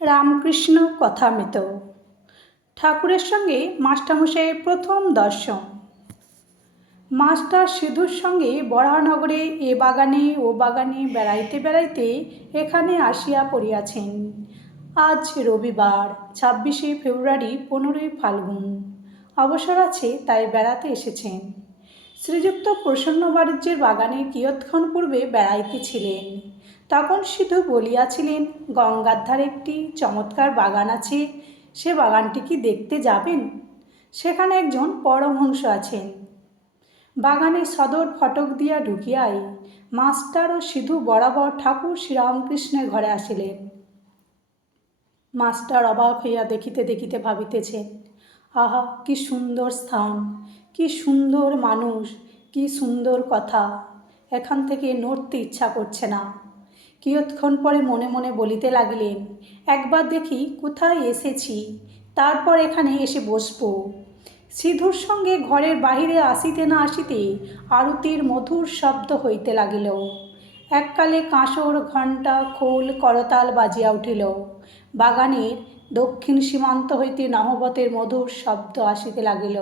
রামকৃষ্ণ কথামৃত। ঠাকুরের সঙ্গে মাস্টারমশাইয়ের প্রথম দর্শন। মাস্টার সিধুর সঙ্গে বরাহনগরে এ বাগানে ও বাগানে বেড়াইতে বেড়াইতে এখানে আসিয়া পড়িয়াছেন। আজ রবিবার, 26শে ফেব্রুয়ারি, 15ই ফাল্গুন। অবসর আছে, তাই বেড়াতে এসেছেন। শ্রীযুক্ত প্রসন্ন বাণিজ্যের বাগানে কিয়ৎক্ষণ পূর্বে বেড়াইতেছিলেন। তখন সিধু বলিয়াছিলেন, গঙ্গার ধারে একটি চমৎকার বাগান আছে, সে বাগানটি কি দেখতে যাবেন? সেখানে একজন পরমহংস আছেন। বাগানে সদর ফটক দিয়া ঢুকিয়াই মাস্টার ও সিধু বরাবর ঠাকুর শ্রীরামকৃষ্ণের ঘরে আসিলেন। মাস্টার অবাক হইয়া দেখিতে দেখিতে ভাবিতেছেন, আহা, কি সুন্দর স্থান, কি সুন্দর মানুষ, কি সুন্দর কথা। এখান থেকে নড়তে ইচ্ছা করছে না। কিয়ৎক্ষণ পরে মনে মনে বলিতে লাগিলেন, একবার দেখি কোথায় এসেছি, তারপর এখানে এসে বসব। সিধুর সঙ্গে ঘরের বাহিরে আসিতে না আসিতে আরতির মধুর শব্দ হইতে লাগিল। এককালে কাঁসর, ঘণ্টা, খোল, করতাল বাজিয়া উঠিল। বাগানের দক্ষিণ সীমান্ত হইতে নহবতের মধুর শব্দ আসিতে লাগিল।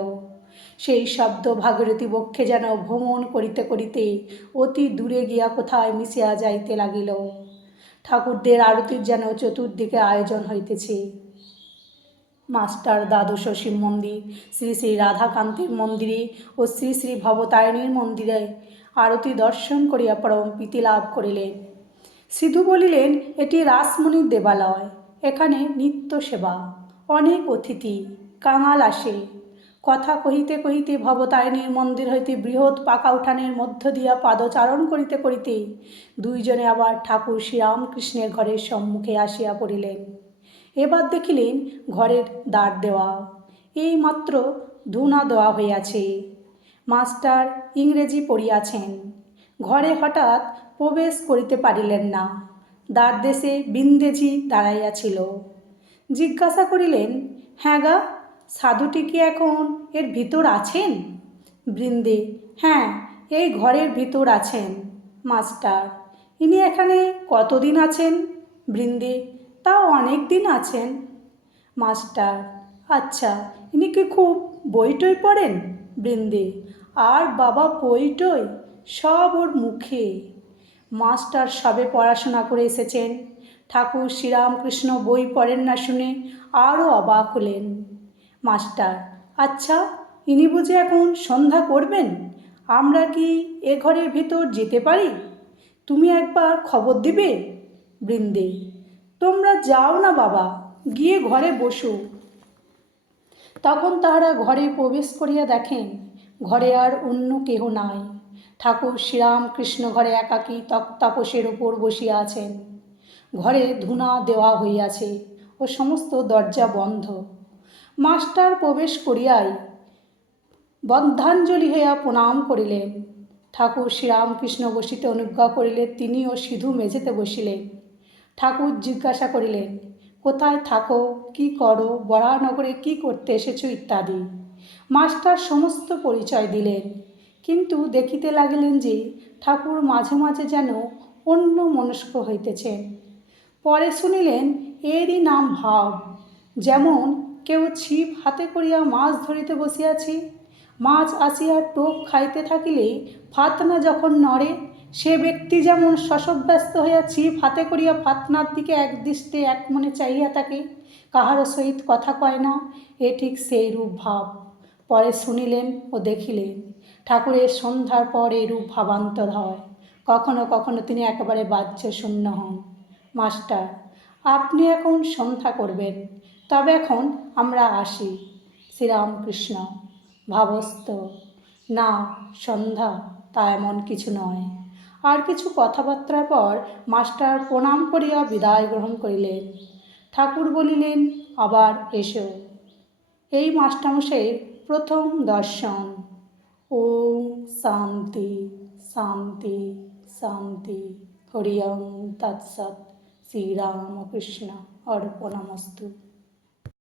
সেই শব্দ ভাগীরথী বক্ষে যেন ভ্রমণ করিতে করিতে অতি দূরে গিয়া কোথায় মিশিয়া যাইতে লাগিল। ঠাকুরদের আরতির যেন চতুর্দিকে আয়োজন হইতেছে। মাস্টার দ্বাদশ শিব মন্দির, শ্রী শ্রী রাধাকান্তের মন্দিরে ও শ্রী শ্রী ভবতারিণীর মন্দিরে আরতি দর্শন করিয়া পরম প্রীতি লাভ করিলেন। সিধু বলিলেন, এটি রাসমণির দেবালয়, এখানে নিত্য সেবা, অনেক অতিথি কাঙাল আসে। কথা কহিতে কহিতে ভবতারিণীর মন্দির হইতে বৃহৎ পাকা উঠানের মধ্য দিয়া পাদচারণ করিতে করিতে দুইজনে আবার ঠাকুর শ্রীরামকৃষ্ণের ঘরের সম্মুখে আসিয়া পড়িলেন। এবার দেখিলেন ঘরের দ্বার দেওয়া, এইমাত্র ধুনা দেওয়া হইয়াছে। মাস্টার ইংরেজি পড়িয়াছেন। ঘরে হঠাৎ প্রবেশ করিতে পারিলেন না। দ্বারদেশে বিন্দেজি দাঁড়াইয়াছিল। জিজ্ঞাসা করিলেন, হ্যাঁ গা, সাধুটি কি এখন এর ভিতর আছেন? বৃন্দে, হ্যাঁ, এই ঘরের ভিতর আছেন। মাস্টার, ইনি এখানে কতদিন আছেন? বৃন্দে, তাও অনেক দিন আছেন। মাস্টার, আচ্ছা, ইনি কি খুব বই টই পড়েন? বৃন্দে, আর বাবা, বই টই সব ওর মুখে। মাস্টার সবে পড়াশোনা করে এসেছেন, ঠাকুর শ্রীরামকৃষ্ণ বই পড়েন না শুনে আরও অবাক হলেন। মাস্টার, আচ্ছা, ইনি বুঝি এখন সন্ধ্যা করবেন? আমরা কি এ ঘরের ভিতর যেতে পারি? তুমি একবার খবর দিবে। বৃন্দে, তোমরা যাও না বাবা, গিয়ে ঘরে বসো। তখন তাহারা ঘরে প্রবেশ করিয়া দেখেন ঘরে আর অন্য কেহ নাই। ঠাকুর শ্রীরামকৃষ্ণ ঘরে একাকী তক্তাপোষের উপর বসিয়া আছেন। ঘরে ধূনা দেওয়া হইয়াছে ও সমস্ত দরজা বন্ধ। মাস্টার প্রবেশ করিয়াই বদ্ধাঞ্জলি হইয়া প্রণাম করিলেন। ঠাকুর শ্রীরামকৃষ্ণ বসিতে অনুজ্ঞা করিলে তিনিও সিধু মেঝেতে বসিলেন। ঠাকুর জিজ্ঞাসা করিলেন, কোথায় থাকো, কি করো, বরাহনগরে কি করতে এসেছো ইত্যাদি। মাস্টার সমস্ত পরিচয় দিলেন, কিন্তু দেখিতে লাগিলেন যে ঠাকুর মাঝে মাঝে যেন অন্য মনস্ক হইতেছেন। পরে শুনিলেন এরই নাম ভাব। যেমন কেউ ছিপ হাতে করিয়া মাছ ধরিতে বসিয়াছে, মাছ আসিয়া টোপ খাইতে থাকিলে ফাতনা যখন নড়ে, সে ব্যক্তি যেমন শশব্যস্ত হইয়া ছিপ হাতে করিয়া ফাতনার দিকে একদৃষ্টে এক মনে চাহিয়া থাকে, কাহারও সহিত কথা কয় না, এ ঠিক সেই রূপ ভাব। পরে শুনিলেন ও দেখিলেন ঠাকুরের সন্ধ্যার পর এই রূপ ভাবান্তর হয়। কখনো কখনো তিনি একেবারে বাহ্য শূন্য হন। মাস্টার, আপনি এখন সন্ধ্যা করবেন, তবে এখন আমরা আসি। শ্রীরামকৃষ্ণ ভাবস্থ, না, সন্ধ্যা তা এমন কিছু নয়। আর কিছু কথাবার্তার পর মাস্টার প্রণাম করিয়া বিদায় গ্রহণ করিলেন। ঠাকুর বলিলেন, আবার এসো। এই মাস্টারমশাইয়ের প্রথম দর্শন। ওম শান্তি শান্তি শান্তি। হরি ওম তৎসৎ। শ্রীরামকৃষ্ণ অর্পণমস্তু।